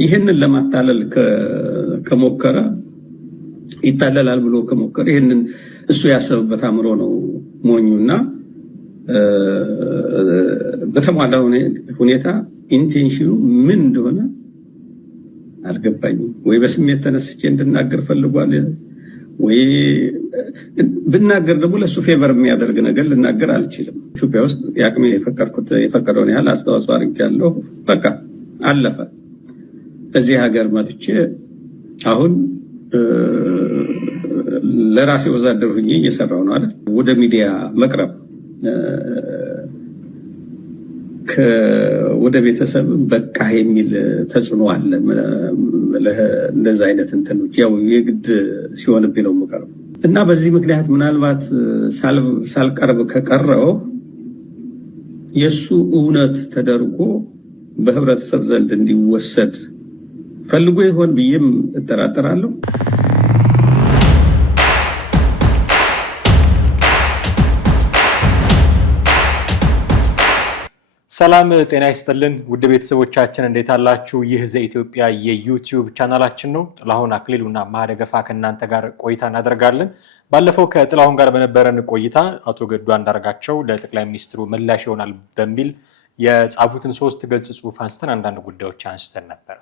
ይሄንን ለማታለል ከሞከረ ይታለላል ብሎ ከሞከረ ይሄንን እሱ ያሰበበት አምሮ ነው ሞኙና በተሟላ ሁኔታ ኢንቴንሽኑ ምን እንደሆነ አልገባኝም። ወይ በስሜት ተነስቼ እንድናገር ፈልጓል ወይ ብናገር ደግሞ ለሱ ፌቨር የሚያደርግ ነገር ልናገር አልችልም። ኢትዮጵያ ውስጥ ያቅሜ የፈቀደውን ያህል አስተዋጽኦ አድርጌያለሁ። በቃ አለፈ። እዚህ ሀገር መጥቼ አሁን ለራሴ ወዛደር ሆኜ እየሰራሁ ነው አይደል? ወደ ሚዲያ መቅረብ ወደ ቤተሰብ በቃ የሚል ተጽዕኖ አለ። እንደዛ አይነት እንትኖች ያው የግድ ሲሆንብኝ ነው የምቀርበው እና በዚህ ምክንያት ምናልባት ሳልቀርብ ከቀረው የሱ እውነት ተደርጎ በህብረተሰብ ዘንድ እንዲወሰድ ፈልጎ ይሆን ብዬም እጠራጠራለሁ። ሰላም ጤና ይስጥልን ውድ ቤተሰቦቻችን እንዴት አላችሁ? ይህ ዘኢትዮጵያ የዩቲዩብ ቻናላችን ነው። ጥላሁን አክሊሉና ማደገፋ ከእናንተ ጋር ቆይታ እናደርጋለን። ባለፈው ከጥላሁን ጋር በነበረን ቆይታ አቶ ገዱ አንዳርጋቸው ለጠቅላይ ሚኒስትሩ ምላሽ ይሆናል በሚል የጻፉትን 3 ገጽ ጽሑፍ አንስተን አንዳንድ ጉዳዮች አንስተን ነበር።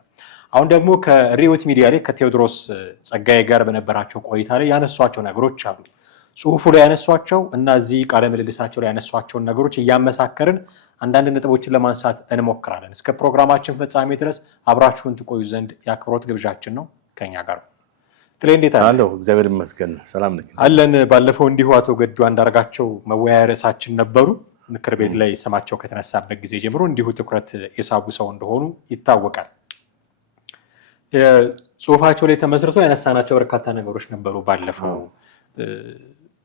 አሁን ደግሞ ከሪዮት ሚዲያ ላይ ከቴዎድሮስ ጸጋዬ ጋር በነበራቸው ቆይታ ላይ ያነሷቸው ነገሮች አሉ። ጽሑፉ ላይ ያነሷቸው እና እዚህ ቃለ ምልልሳቸው ላይ ያነሷቸውን ነገሮች እያመሳከርን አንዳንድ ነጥቦችን ለማንሳት እንሞክራለን። እስከ ፕሮግራማችን ፍጻሜ ድረስ አብራችሁን ትቆዩ ዘንድ የአክብሮት ግብዣችን ነው። ከኛ ጋር ጥሌ እንዴት አለው? እግዚአብሔር ይመስገን ሰላም ነኝ አለን። ባለፈው እንዲሁ አቶ ገዱ አንዳርጋቸው መወያያ ርዕሳችን ነበሩ። ምክር ቤት ላይ ስማቸው ከተነሳበት ጊዜ ጀምሮ እንዲሁ ትኩረት የሳቡ ሰው እንደሆኑ ይታወቃል። ጽሑፋቸው ላይ ተመስርቶ ያነሳናቸው በርካታ ነገሮች ነበሩ። ባለፈው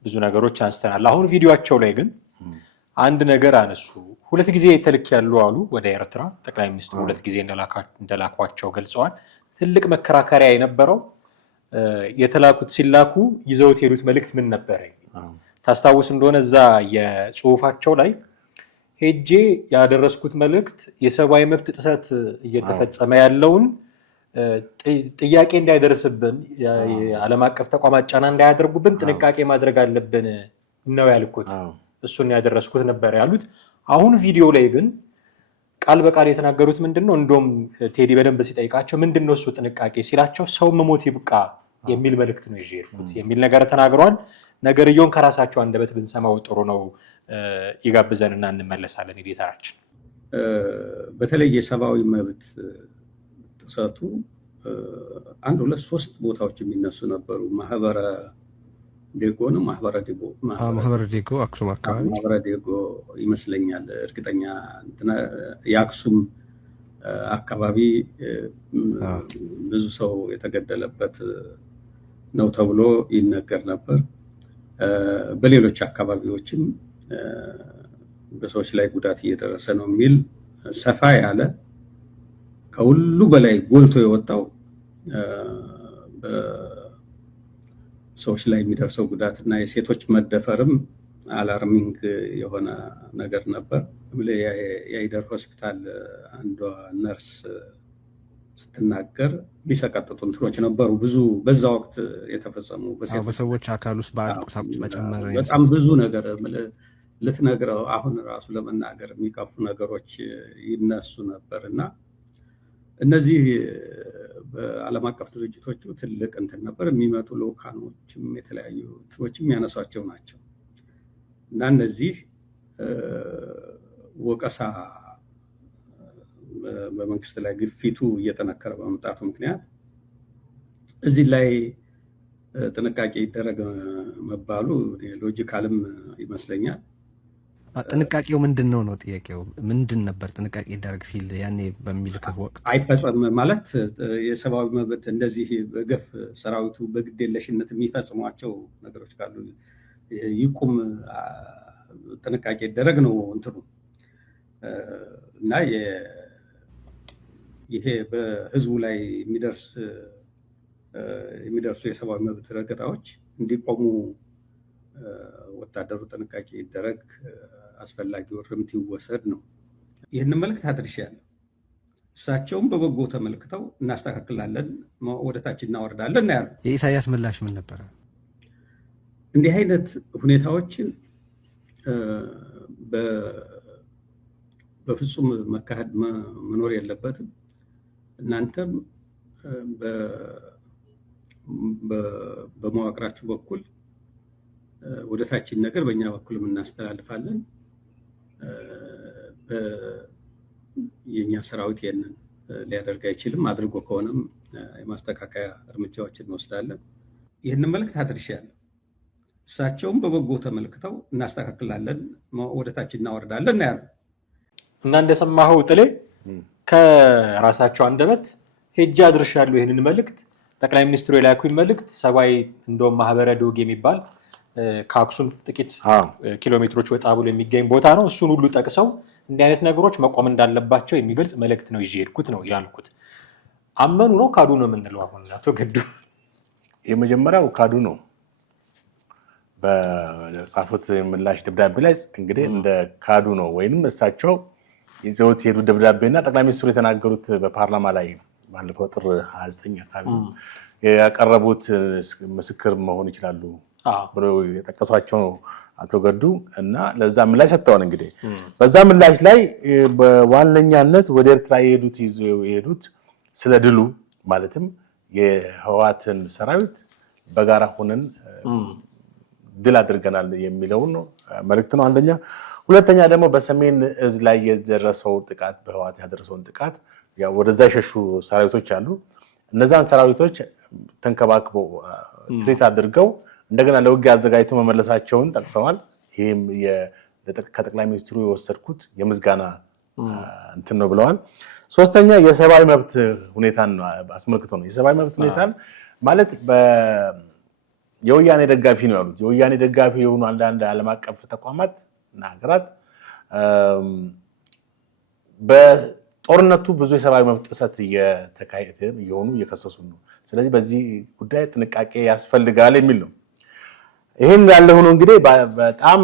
ብዙ ነገሮች አንስተናል። አሁን ቪዲዮአቸው ላይ ግን አንድ ነገር አነሱ። 2 ጊዜ ተልክ ያሉ አሉ ወደ ኤርትራ። ጠቅላይ ሚኒስትሩ 2 ጊዜ እንደላኳቸው ገልጸዋል። ትልቅ መከራከሪያ የነበረው የተላኩት ሲላኩ ይዘውት ሄዱት መልእክት ምን ነበር? ታስታውስ እንደሆነ እዛ የጽሑፋቸው ላይ ሄጄ ያደረስኩት መልእክት የሰብአዊ መብት ጥሰት እየተፈጸመ ያለውን ጥያቄ እንዳይደርስብን የዓለም አቀፍ ተቋማት ጫና እንዳያደርጉብን ጥንቃቄ ማድረግ አለብን ነው ያልኩት። እሱን ያደረስኩት ነበር ያሉት። አሁን ቪዲዮ ላይ ግን ቃል በቃል የተናገሩት ምንድነው? እንደውም ቴዲ በደንብ ሲጠይቃቸው ምንድነው እሱ ጥንቃቄ ሲላቸው ሰው መሞት ይብቃ የሚል መልእክት ነው ይዤ የሄድኩት የሚል ነገር ተናግረዋል። ነገርየውን ከራሳቸው አንደበት ብንሰማው ጥሩ ነው። ይጋብዘንና እንመለሳለን። ኤዲተራችን በተለይ የሰብአዊ መብት ጥሰቱ 1 2 3 ቦታዎች የሚነሱ ነበሩ። ማህበረ ዴጎ አክሱም አካባቢ ማህበረ ዴጎ ይመስለኛል። እርግጠኛ የአክሱም አካባቢ ብዙ ሰው የተገደለበት ነው ተብሎ ይነገር ነበር። በሌሎች አካባቢዎችም በሰዎች ላይ ጉዳት እየደረሰ ነው የሚል ሰፋ ያለ ከሁሉ በላይ ጎልቶ የወጣው ሰዎች ላይ የሚደርሰው ጉዳት እና የሴቶች መደፈርም አላርሚንግ የሆነ ነገር ነበር። የአይደር ሆስፒታል አንዷ ነርስ ስትናገር ሊሰቀጥጡ እንትኖች ነበሩ። ብዙ በዛ ወቅት የተፈጸሙ በሰዎች አካል ውስጥ ባዕድ ቁሳቁስ መጨመር በጣም ብዙ ነገር ልትነግረው አሁን ራሱ ለመናገር የሚቀፉ ነገሮች ይነሱ ነበር እና እነዚህ በዓለም አቀፍ ድርጅቶቹ ትልቅ እንትን ነበር። የሚመጡ ልኡካኖችም የተለያዩ እንትኖችም ያነሷቸው ናቸው እና እነዚህ ወቀሳ በመንግስት ላይ ግፊቱ እየጠነከረ በመምጣቱ ምክንያት እዚህ ላይ ጥንቃቄ ይደረግ መባሉ ሎጂካልም ይመስለኛል። ጥንቃቄው ምንድን ነው ነው ጥያቄው? ምንድን ነበር ጥንቃቄ ይደረግ ሲል ያኔ በሚልከው ወቅት አይፈጸም ማለት የሰብአዊ መብት እንደዚህ በገፍ ሰራዊቱ በግዴለሽነት የሚፈጽሟቸው ነገሮች ካሉ ይቁም፣ ጥንቃቄ ይደረግ ነው እንትኑ እና ይሄ በህዝቡ ላይ የሚደርሱ የሰብአዊ መብት ረገጣዎች እንዲቆሙ ወታደሩ ጥንቃቄ ይደረግ፣ አስፈላጊው እርምት ይወሰድ ነው። ይህንን መልእክት አድርሻለሁ። እሳቸውም በበጎ ተመልክተው እናስተካክላለን፣ ወደታች እናወርዳለን ያሉ። የኢሳያስ ምላሽ ምን ነበረ? እንዲህ አይነት ሁኔታዎችን በፍጹም መካሄድ መኖር የለበትም። እናንተም በመዋቅራችሁ በኩል ወደታችን ነገር በእኛ በኩልም እናስተላልፋለን። የእኛ ሰራዊት ይህንን ሊያደርግ አይችልም። አድርጎ ከሆነም የማስተካከያ እርምጃዎችን እንወስዳለን። ይህንን መልእክት አድርሻለሁ። እሳቸውም በበጎ ተመልክተው እናስተካክላለን፣ ወደታችን እናወርዳለን ያሉ እና እንደሰማኸው ጥሌ ከራሳቸው አንደበት ሄጄ አድርሻለሁ ይህንን መልእክት፣ ጠቅላይ ሚኒስትሩ የላኩኝ መልእክት ሰባይ እንደውም ማህበረ ዶግ የሚባል ከአክሱም ጥቂት ኪሎ ሜትሮች ወጣ ብሎ የሚገኝ ቦታ ነው። እሱን ሁሉ ጠቅሰው እንዲህ አይነት ነገሮች መቆም እንዳለባቸው የሚገልጽ መልእክት ነው ይዤ ሄድኩት ነው ያልኩት። አመኑ ነው ካዱ ነው የምንለው? አሁን አቶ ገዱ የመጀመሪያው ካዱ ነው። በጻፉት ምላሽ ደብዳቤ ላይ እንግዲህ እንደ ካዱ ነው ወይንም እሳቸው ይዘውት የሄዱ ደብዳቤና ጠቅላይ ሚኒስትሩ የተናገሩት በፓርላማ ላይ ባለፈው ጥር 29 አካባቢ ያቀረቡት ምስክር መሆን ይችላሉ ብሎ የጠቀሷቸው አቶ ገዱ እና ለዛ ምላሽ ሰጥተዋል። እንግዲህ በዛ ምላሽ ላይ በዋነኛነት ወደ ኤርትራ የሄዱት ስለ ድሉ ማለትም የህወሓትን ሰራዊት በጋራ ሆነን ድል አድርገናል የሚለውን ነው መልእክት ነው አንደኛ። ሁለተኛ ደግሞ በሰሜን እዝ ላይ የደረሰው ጥቃት በህወሓት ያደረሰውን ጥቃት ያው ወደዛ የሸሹ ሰራዊቶች አሉ። እነዛን ሰራዊቶች ተንከባክበው ትሪት አድርገው እንደገና ለውጊያ አዘጋጅተው መመለሳቸውን ጠቅሰዋል። ይህም ከጠቅላይ ሚኒስትሩ የወሰድኩት የምስጋና እንትን ነው ብለዋል። ሶስተኛ የሰብአዊ መብት ሁኔታን አስመልክቶ ነው። የሰብአዊ መብት ሁኔታን ማለት የወያኔ ደጋፊ ነው ያሉት። የወያኔ ደጋፊ የሆኑ አንዳንድ ዓለም አቀፍ ተቋማት እና ሀገራት በጦርነቱ ብዙ የሰብአዊ መብት ጥሰት እየከሰሱ ነው። ስለዚህ በዚህ ጉዳይ ጥንቃቄ ያስፈልጋል የሚል ነው። ይህን ያለ ሆኖ እንግዲህ በጣም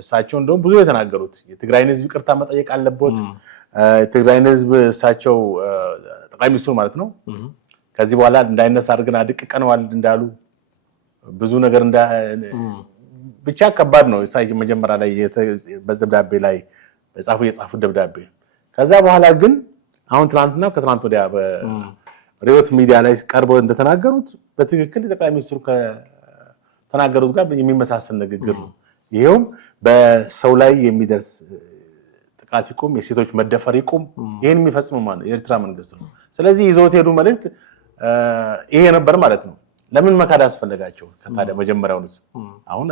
እሳቸው እንደውም ብዙ የተናገሩት የትግራይን ህዝብ ይቅርታ መጠየቅ አለበት። የትግራይን ህዝብ እሳቸው ጠቅላይ ሚኒስትሩ ማለት ነው ከዚህ በኋላ እንዳይነሳ አድርገን አድቅቀነዋል እንዳሉ ብዙ ነገር ብቻ ከባድ ነው። እሳቸው መጀመሪያ ላይ በደብዳቤ ላይ የጻፉት ደብዳቤ ከዛ በኋላ ግን አሁን ትናንትና ከትናንት ወዲያ በሪዮት ሚዲያ ላይ ቀርበው እንደተናገሩት በትክክል ጠቅላይ ሚኒስትሩ ከተናገሩት ጋር የሚመሳሰል ንግግር ነው። ይሄውም በሰው ላይ የሚደርስ ጥቃት ይቁም፣ የሴቶች መደፈር ይቁም። ይሄን የሚፈጽመው ማለት የኤርትራ መንግስት ነው። ስለዚህ ይዘውት ሄዱ መልእክት ይሄ ነበር ማለት ነው። ለምን መካድ አስፈለጋቸው? ከታዲያ መጀመሪያውንስ አሁን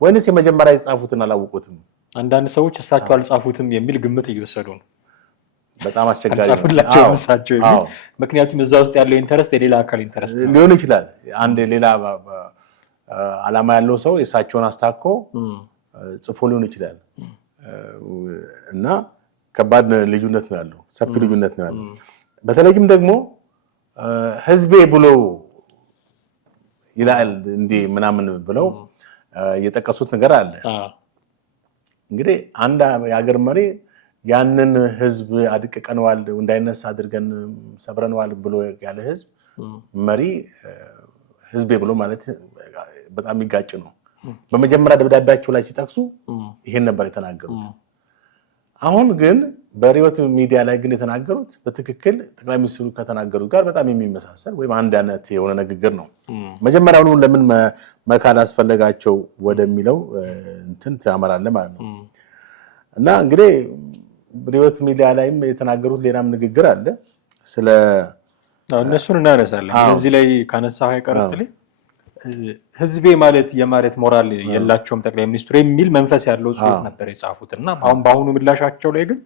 ወይንስ የመጀመሪያ የጻፉትን አላወቁትም? አንዳንድ ሰዎች እሳቸው አልጻፉትም የሚል ግምት እየወሰዱ ነው። በጣም አስቸጋሪ ነው እሳቸው የሚል ምክንያቱም እዛ ውስጥ ያለው ኢንተረስት የሌላ አካል ኢንተረስት ሊሆን ይችላል። አንድ ሌላ ዓላማ ያለው ሰው የእሳቸውን አስታኮ ጽፎ ሊሆን ይችላል እና ከባድ ልዩነት ነው ያለው፣ ሰፊ ልዩነት ነው ያለው። በተለይም ደግሞ ህዝቤ ብሎ ይላል እንዴ ምናምን ብለው የጠቀሱት ነገር አለ። እንግዲህ አንድ የሀገር መሪ ያንን ህዝብ አድቅቀነዋል፣ እንዳይነሳ አድርገን ሰብረነዋል ብሎ ያለ ህዝብ መሪ ህዝቤ ብሎ ማለት በጣም የሚጋጭ ነው። በመጀመሪያ ደብዳቤያቸው ላይ ሲጠቅሱ ይሄን ነበር የተናገሩት። አሁን ግን በሪዮት ሚዲያ ላይ ግን የተናገሩት በትክክል ጠቅላይ ሚኒስትሩ ከተናገሩት ጋር በጣም የሚመሳሰል ወይም አንድ አይነት የሆነ ንግግር ነው። መጀመሪያውኑ ለምን መካድ አስፈለጋቸው ወደሚለው እንትን ታመራለህ ማለት ነው። እና እንግዲህ ሪዮት ሚዲያ ላይም የተናገሩት ሌላም ንግግር አለ። ስለ እነሱን እናነሳለን። እዚህ ላይ ካነሳህ አይቀርም ህዝቤ ማለት ሞራል የላቸውም ጠቅላይ ሚኒስትሩ የሚል መንፈስ ያለው ጽሁፍ ነበር የጻፉት እና በአሁኑ ምላሻቸው ላይ ግን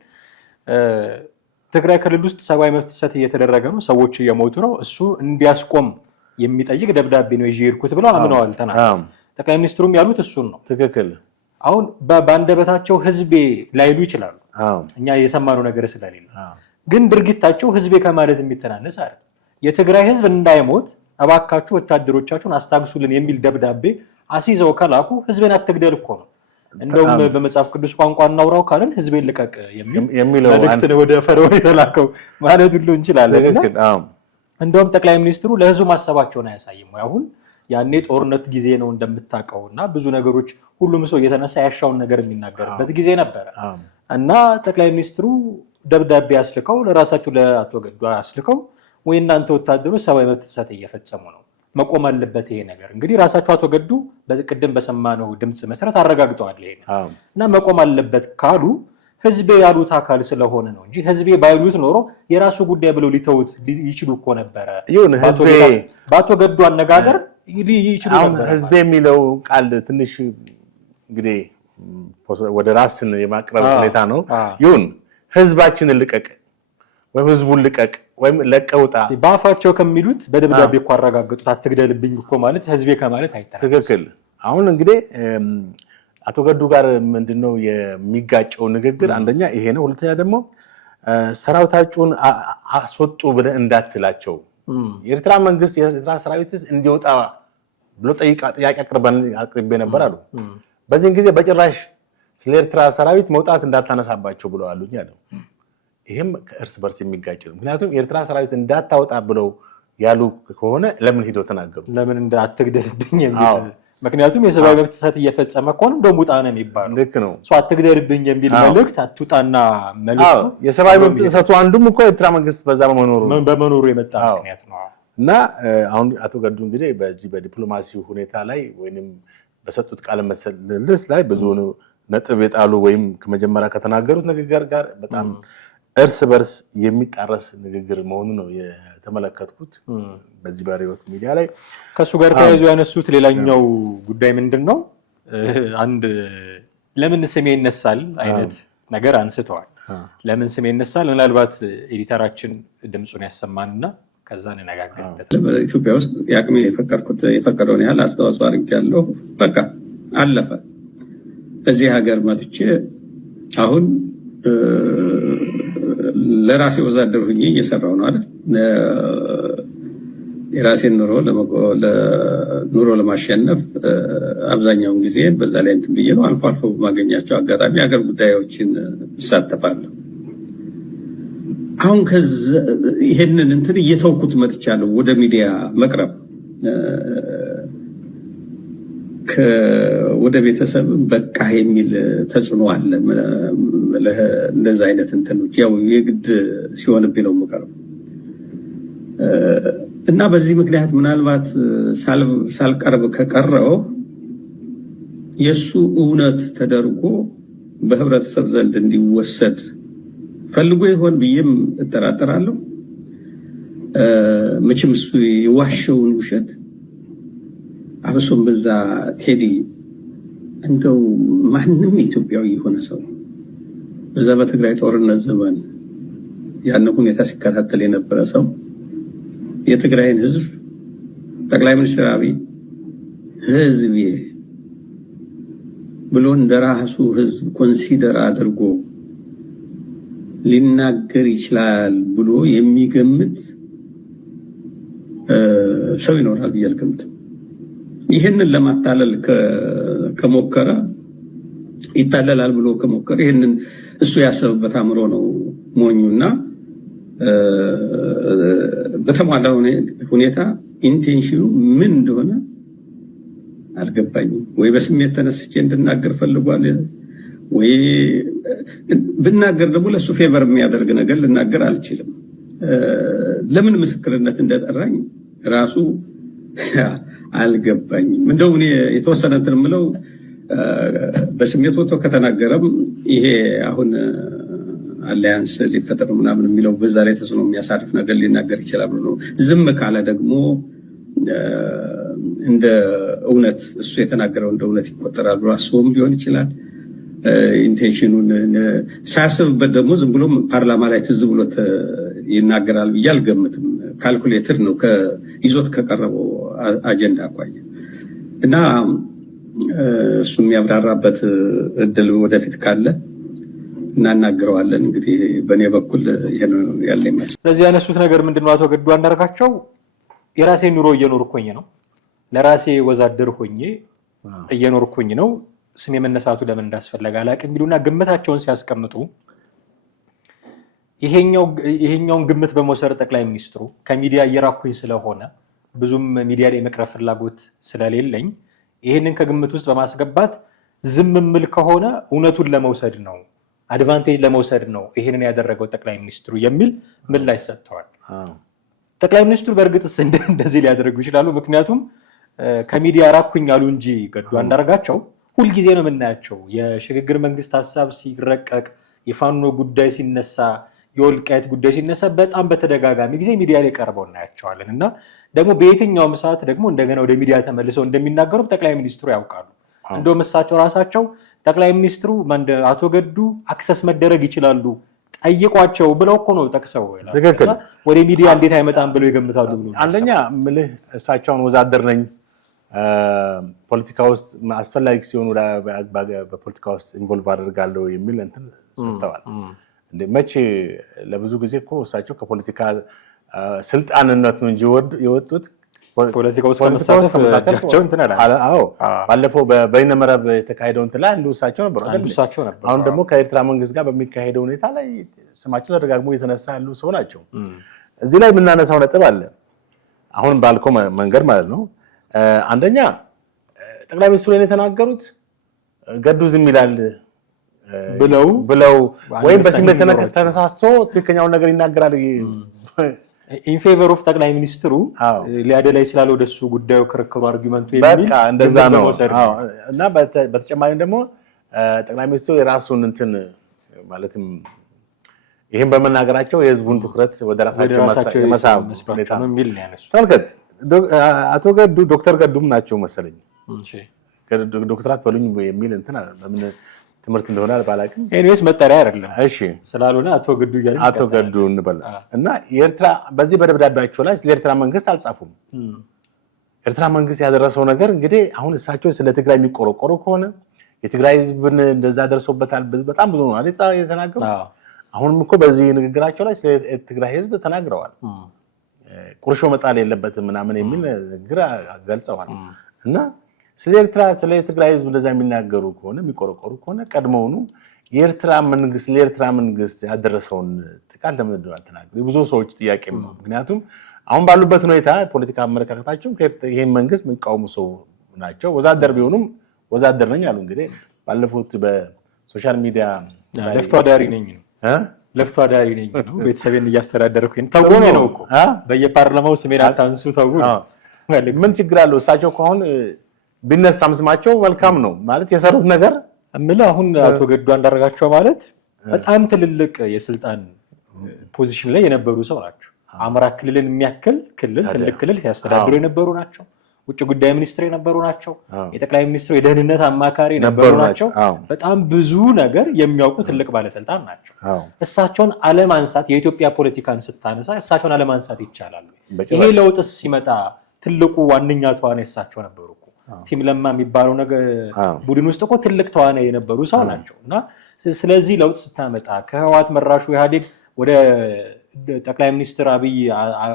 ትግራይ ክልል ውስጥ ሰብአዊ መብት ጥሰት እየተደረገ ነው፣ ሰዎች እየሞቱ ነው፣ እሱ እንዲያስቆም የሚጠይቅ ደብዳቤ ነው ይዤ ሄድኩት ብለው አምነዋል ተናግረዋል። ጠቅላይ ሚኒስትሩም ያሉት እሱን ነው። ትክክል። አሁን በአንደበታቸው ህዝቤ ላይሉ ይችላሉ፣ እኛ የሰማነው ነገር ስለሌለ፣ ግን ድርጊታቸው ህዝቤ ከማለት የሚተናነስ አይደል። የትግራይ ህዝብ እንዳይሞት እባካችሁ ወታደሮቻችሁን አስታግሱልን የሚል ደብዳቤ አስይዘው ከላኩ ህዝብን አትግደል እኮ ነው። እንደውም በመጽሐፍ ቅዱስ ቋንቋ እናውራው ካለን ህዝቤን ልቀቅ የሚለው መልእክት ወደ ፈርዖን የተላከው ማለት ሁሉ እንችላለን። እንደውም ጠቅላይ ሚኒስትሩ ለህዝቡ ማሰባቸውን አያሳይም ወይ? አሁን ያኔ ጦርነት ጊዜ ነው እንደምታውቀው እና ብዙ ነገሮች ሁሉም ሰው እየተነሳ ያሻውን ነገር የሚናገርበት ጊዜ ነበረ እና ጠቅላይ ሚኒስትሩ ደብዳቤ አስልከው ለራሳቸው ለአቶ ገዱ አስልከው ወይ እናንተ ወታደሮች ሰብአዊ መብት ጥሰት እየፈጸሙ ነው፣ መቆም አለበት ይሄ ነገር። እንግዲህ ራሳቸው አቶ ገዱ በቅድም በሰማነው ድምፅ መሰረት አረጋግጠዋል ይሄ እና መቆም አለበት ካሉ ህዝቤ ያሉት አካል ስለሆነ ነው እንጂ ህዝቤ ባይሉት ኖሮ የራሱ ጉዳይ ብለው ሊተውት ይችሉ እኮ ነበረ። በአቶ ገዱ አነጋገር ይችሉ ነበር። ህዝቤ የሚለው ቃል ትንሽ እንግዲህ ወደ ራስን የማቅረብ ሁኔታ ነው። ይሁን ህዝባችንን ልቀቅ ወይም ህዝቡን ልቀቅ ወይም ለቀውጣ በአፋቸው ከሚሉት በደብዳቤ እኮ አረጋግጡት። አትግደልብኝ እኮ ማለት ህዝቤ ከማለት አይተናል። ትክክል። አሁን እንግዲህ አቶ ገዱ ጋር ምንድነው የሚጋጨው ንግግር? አንደኛ ይሄ ነው። ሁለተኛ ደግሞ ሰራዊታችሁን አስወጡ ብለህ እንዳትላቸው የኤርትራ መንግስት የኤርትራ ሰራዊት እንዲወጣ ብሎ ጥያቄ አቅርቤ ነበር አሉ። በዚህን ጊዜ በጭራሽ ስለ ኤርትራ ሰራዊት መውጣት እንዳታነሳባቸው ብለው አሉኝ አለው። ይሄም ከእርስ በርስ የሚጋጭ ነው። ምክንያቱም የኤርትራ ሰራዊት እንዳታወጣ ብለው ያሉ ከሆነ ለምን ሄደው ተናገሩ? ለምን እንዳትግደልብኝ የሚል ምክንያቱም የሰብአዊ መብት ጥሰት እየፈጸመ ከሆነ እንደውም ውጣ ነው የሚባለው። ልክ ነው። አትግደልብኝ የሚል መልእክት አትውጣና መልእክቱ የሰብአዊ መብት ጥሰቱ አንዱም እኮ የኤርትራ መንግስት በዛ በመኖሩ የመጣ ምክንያት ነው። እና አሁን አቶ ገዱ እንግዲህ በዚህ በዲፕሎማሲው ሁኔታ ላይ ወይንም በሰጡት ቃለ ምልልስ ላይ ብዙ ነጥብ የጣሉ ወይም ከመጀመሪያ ከተናገሩት ንግግር ጋር በጣም እርስ በርስ የሚጣረስ ንግግር መሆኑ ነው የተመለከትኩት በዚህ በሪዮት ሚዲያ ላይ። ከሱ ጋር ተያይዞ ያነሱት ሌላኛው ጉዳይ ምንድነው? አንድ ለምን ስሜ ይነሳል አይነት ነገር አንስተዋል። ለምን ስሜ ይነሳል? ምናልባት ኤዲተራችን ድምጹን ያሰማንና ከዛ እንነጋገርበት። ኢትዮጵያ ውስጥ የአቅሜ የፈቀደውን ያህል አስተዋጽኦ አድርጌያለሁ። በቃ አለፈ። እዚህ ሀገር መጥቼ አሁን ለራሴ ወዛደር ሆኜ እየሰራሁ ነው አይደል? የራሴን ኑሮ ለማሸነፍ አብዛኛውን ጊዜ በዛ ላይ እንትን ብዬ ነው። አልፎ አልፎ በማገኛቸው አጋጣሚ የሀገር ጉዳዮችን እሳተፋለሁ። አሁን ይሄንን እንትን እየተውኩት መጥቻለሁ። ወደ ሚዲያ መቅረብ ወደ ቤተሰብ በቃ የሚል ተጽዕኖ አለ። እንደዛ አይነት እንትኖች ያው የግድ ሲሆንብኝ ነው የምቀርበው እና በዚህ ምክንያት ምናልባት ሳልቀርብ ከቀረው የእሱ እውነት ተደርጎ በህብረተሰብ ዘንድ እንዲወሰድ ፈልጎ ይሆን ብዬም እጠራጠራለሁ። መቼም እሱ የዋሸውን ውሸት አብሶም በዛ ቴዲ እንደው ማንም ኢትዮጵያዊ የሆነ ሰው በዛ በትግራይ ጦርነት ዘመን ያን ሁኔታ ሲከታተል የነበረ ሰው የትግራይን ህዝብ ጠቅላይ ሚኒስትር አብይ ህዝቤ ብሎ እንደራሱ ህዝብ ኮንሲደር አድርጎ ሊናገር ይችላል ብሎ የሚገምት ሰው ይኖራል ብዬ አልገምትም። ይህንን ለማታለል ከሞከረ ይታለላል ብሎ ከሞከረ ይህንን እሱ ያሰበበት አእምሮ ነው ሞኙና በተሟላ ሁኔታ ኢንቴንሽኑ ምን እንደሆነ አልገባኝም። ወይ በስሜት ተነስቼ እንድናገር ፈልጓል፣ ወይ ብናገር ደግሞ ለሱ ፌቨር የሚያደርግ ነገር ልናገር አልችልም። ለምን ምስክርነት እንደጠራኝ ራሱ አልገባኝም። እንደው እኔ የተወሰነ እንትን የምለው በስሜት ወጥቶ ከተናገረም ይሄ አሁን አላያንስ ሊፈጠር ምናምን የሚለው በዛ ላይ ተጽዕኖ የሚያሳርፍ ነገር ሊናገር ይችላል ብሎ ዝም ካለ ደግሞ እንደ እውነት እሱ የተናገረው እንደ እውነት ይቆጠራል ብሎ አስቦም ሊሆን ይችላል። ኢንቴንሽኑን ሳያስብበት ደግሞ ዝም ብሎ ፓርላማ ላይ ትዝ ብሎት ይናገራል ብዬ አልገምትም። ካልኩሌትር ነው ይዞት ከቀረበው አጀንዳ አኳያ እና እሱ የሚያብራራበት እድል ወደፊት ካለ እናናግረዋለን። እንግዲህ በእኔ በኩል ይሄን ያለ ይመስል። ስለዚህ ያነሱት ነገር ምንድነው? አቶ ገዱ አንዳርጋቸው የራሴ ኑሮ እየኖርኩኝ ነው፣ ለራሴ ወዛደር ሆኜ እየኖርኩኝ ነው፣ ስም የመነሳቱ ለምን እንዳስፈለገ አላውቅም ቢሉና ግምታቸውን ሲያስቀምጡ ይሄኛውን ግምት በመውሰድ ጠቅላይ ሚኒስትሩ ከሚዲያ እየራኩኝ ስለሆነ ብዙም ሚዲያ ላይ መቅረብ ፍላጎት ስለሌለኝ ይሄንን ከግምት ውስጥ በማስገባት ዝም ምል ከሆነ እውነቱን ለመውሰድ ነው አድቫንቴጅ ለመውሰድ ነው ይሄንን ያደረገው ጠቅላይ ሚኒስትሩ የሚል ምላሽ ሰጥተዋል። ጠቅላይ ሚኒስትሩ በእርግጥስ እንደዚህ ሊያደርጉ ይችላሉ? ምክንያቱም ከሚዲያ ራኩኝ አሉ እንጂ ገዱ አንዳርጋቸው ሁልጊዜ ነው የምናያቸው። የሽግግር መንግስት ሀሳብ ሲረቀቅ፣ የፋኖ ጉዳይ ሲነሳ፣ የወልቃይት ጉዳይ ሲነሳ በጣም በተደጋጋሚ ጊዜ ሚዲያ ላይ ቀርበው እናያቸዋለን እና ደግሞ በየትኛውም ሰዓት ደግሞ እንደገና ወደ ሚዲያ ተመልሰው እንደሚናገሩ ጠቅላይ ሚኒስትሩ ያውቃሉ። እንደውም እሳቸው ራሳቸው ጠቅላይ ሚኒስትሩ አቶ ገዱ አክሰስ መደረግ ይችላሉ ጠይቋቸው ብለው እኮ ነው ጠቅሰው ወደ ሚዲያ እንዴት አይመጣም ብለው ይገምታሉ። አንደኛ ምልህ እሳቸውን ወዛደር ነኝ ፖለቲካ ውስጥ አስፈላጊ ሲሆን በፖለቲካ ውስጥ ኢንቮልቭ አደርጋለሁ የሚል እንትን ሰጥተዋል። መቼ ለብዙ ጊዜ እኮ እሳቸው ከፖለቲካ ስልጣንነት ነው እንጂ የወጡት ፖለቲካ ውስጥ ከመሳተፋቸው እንትን አለ። ባለፈው በበይነመረብ የተካሄደው እንትን ላይ አንዱ እሳቸው ነበሩ። አሁን ደግሞ ከኤርትራ መንግስት ጋር በሚካሄደው ሁኔታ ላይ ስማቸው ተደጋግሞ የተነሳ ያሉ ሰው ናቸው። እዚህ ላይ የምናነሳው ነጥብ አለ። አሁን ባልከው መንገድ ማለት ነው። አንደኛ ጠቅላይ ሚኒስትሩ የተናገሩት ገዱ ዝም ይላል ብለው ወይም በስሜት ተነሳስቶ ትክክለኛውን ነገር ይናገራል ኢን ፌቨር ኦፍ ጠቅላይ ሚኒስትሩ ሊያደላ ይችላል ወደሱ ጉዳዩ ክርክሩ አርጊመንቱ የሚል በቃ እንደዛ ነው። እና በተጨማሪም ደግሞ ጠቅላይ ሚኒስትሩ የራሱን እንትን ማለትም ይሄን በመናገራቸው የህዝቡን ትኩረት ወደ ራሳቸው የመሳብ ሁኔታ ነው የሚል ነው ያነሱ። ተመልከት አቶ ገዱ ዶክተር ገዱም ናቸው መሰለኝ ዶክተራት በሉኝ የሚል እንትን በምን ትምህርት እንደሆነ ባላቅም ኤኒዌይስ መጠሪያ አይደለም። እሺ ስላልሆነ አቶ ገዱ ይያል አቶ ገዱ እንበል እና የኤርትራ በዚህ በደብዳቤያቸው ላይ ስለ ኤርትራ መንግስት አልጻፉም። ኤርትራ መንግስት ያደረሰው ነገር እንግዲህ አሁን እሳቸው ስለ ትግራይ የሚቆረቆሩ ከሆነ የትግራይ ህዝብን እንደዛ ደርሶበታል በጣም ብዙ ነው አይደል የተናገሩት። አሁንም እኮ በዚህ ንግግራቸው ላይ ስለ ትግራይ ህዝብ ተናግረዋል። ቁርሾ መጣል የለበትም ምናምን የሚል ንግግር ገልጸዋል። እና ስለ ትግራይ ህዝብ እንደዛ የሚናገሩ ከሆነ የሚቆረቆሩ ከሆነ ቀድሞውኑ የኤርትራ መንግስት ያደረሰውን ጥቃት ለምን አልተናገሩ? ብዙ ሰዎች ጥያቄ ነው። ምክንያቱም አሁን ባሉበት ሁኔታ ፖለቲካ አመለካከታቸው ይሄን መንግስት የሚቃወሙ ሰው ናቸው። ወዛደር ቢሆኑም ወዛደር ነኝ አሉ። እንግዲህ ባለፉት በሶሻል ሚዲያ ለፍቶ አዳሪ ነኝ ነው ቤተሰቤን እያስተዳደርኩኝ ተውኝ ነው እኮ በየፓርላማው ስሜን አታንሱ ተውኝ። ምን ችግር አለው? እሳቸው ከሆነ ቢነሳም ስማቸው መልካም ነው ማለት የሰሩት ነገር አሁን አቶ ገዱ አንዳርጋቸው ማለት በጣም ትልልቅ የስልጣን ፖዚሽን ላይ የነበሩ ሰው ናቸው። አማራ ክልልን የሚያክል ትልቅ ክልል ሲያስተዳድሩ የነበሩ ናቸው። ውጭ ጉዳይ ሚኒስትር የነበሩ ናቸው። የጠቅላይ ሚኒስትሩ የደህንነት አማካሪ የነበሩ ናቸው። በጣም ብዙ ነገር የሚያውቁ ትልቅ ባለስልጣን ናቸው። እሳቸውን አለማንሳት የኢትዮጵያ ፖለቲካን ስታነሳ እሳቸውን አለማንሳት ይቻላል? ይሄ ለውጥ ሲመጣ ትልቁ ዋነኛ ተዋናይ እሳቸው ነበሩ። ቲም ለማ የሚባለው ነገር ቡድን ውስጥ እኮ ትልቅ ተዋናይ የነበሩ ሰው ናቸው። እና ስለዚህ ለውጥ ስታመጣ ከህወሓት መራሹ ኢህአዴግ ወደ ጠቅላይ ሚኒስትር አብይ